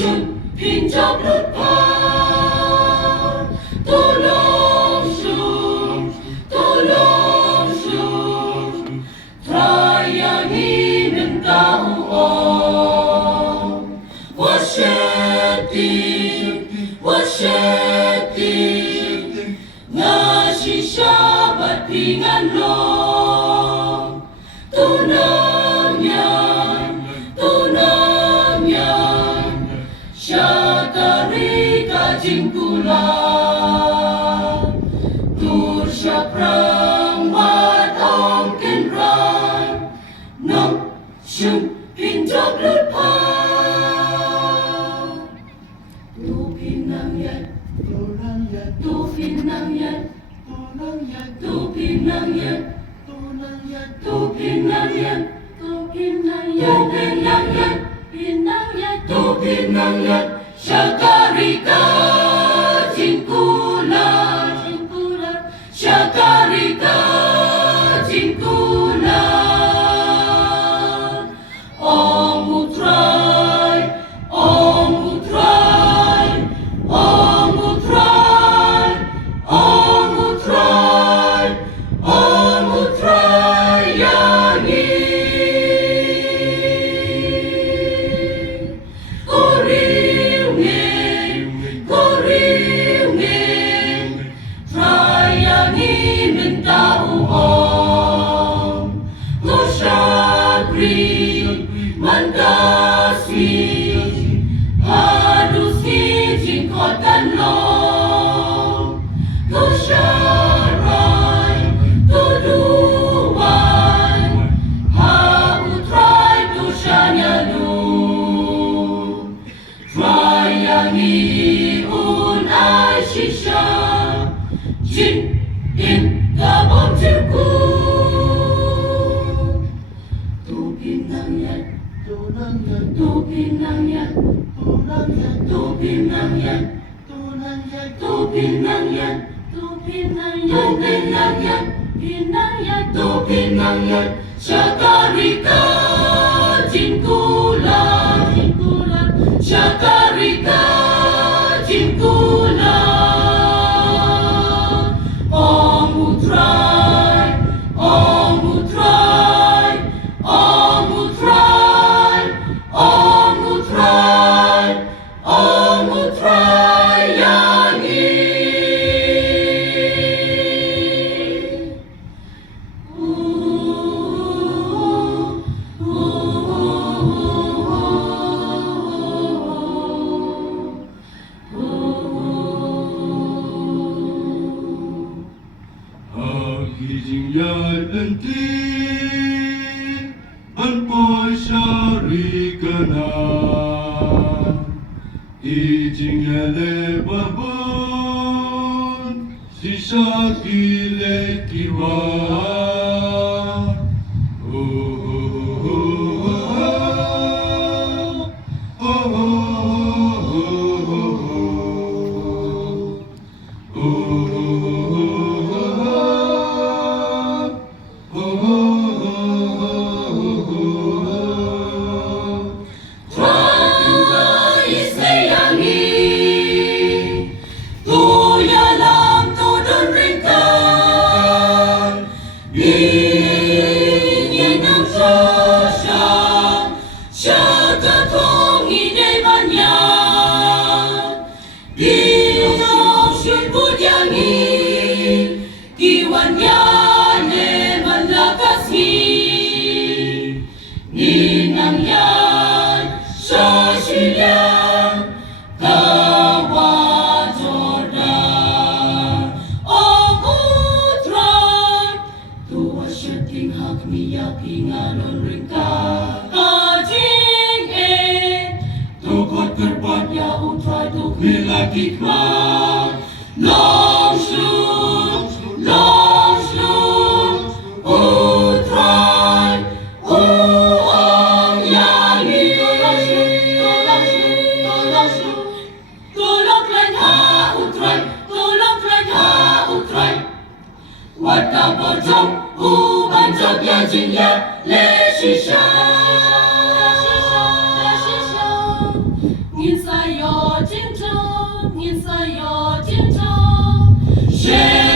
Should pinjam lupa tolong syuk Trayangi mentau om Wasyati Nasi syabat pingan long Tunangnya Syatari kajing kula Tur syaprang wat ong kenran Nong syung pinjam lupa Tu pinang yat Tu pinang yat Tu pinang yat Tu pinang yat Tu pinang yat Tu pinang yat Syakarika jingkula Syakarika jingkula Om utrai yangi Trayangi mentau om Nusyakri mandasi Hadusi jingkotan long Nusyarai tuduan Hautrai tusyanya lu Trayangi unai shisha Jin in kabom jirku Tu pinang yat Tu pinang yat Tu pinang yat Tu pinang yat Tu pinang yat Tu pinang yat Syakarika jingkula Syakarika jingkula Om utrai yangi Hijing yat entin Anpoi syari kenan Hijing yale babon Sisa kile kiwan Ninang yan sa silang kawajodan Om utran tuwa siya tinghak niya pinganon rin ka Kajing tukot kerbat ya utray tuk nilakik ma Long sloop utray Wata bojong uban jog ya jinya le shisha Ngin sa 赛亚坚强，血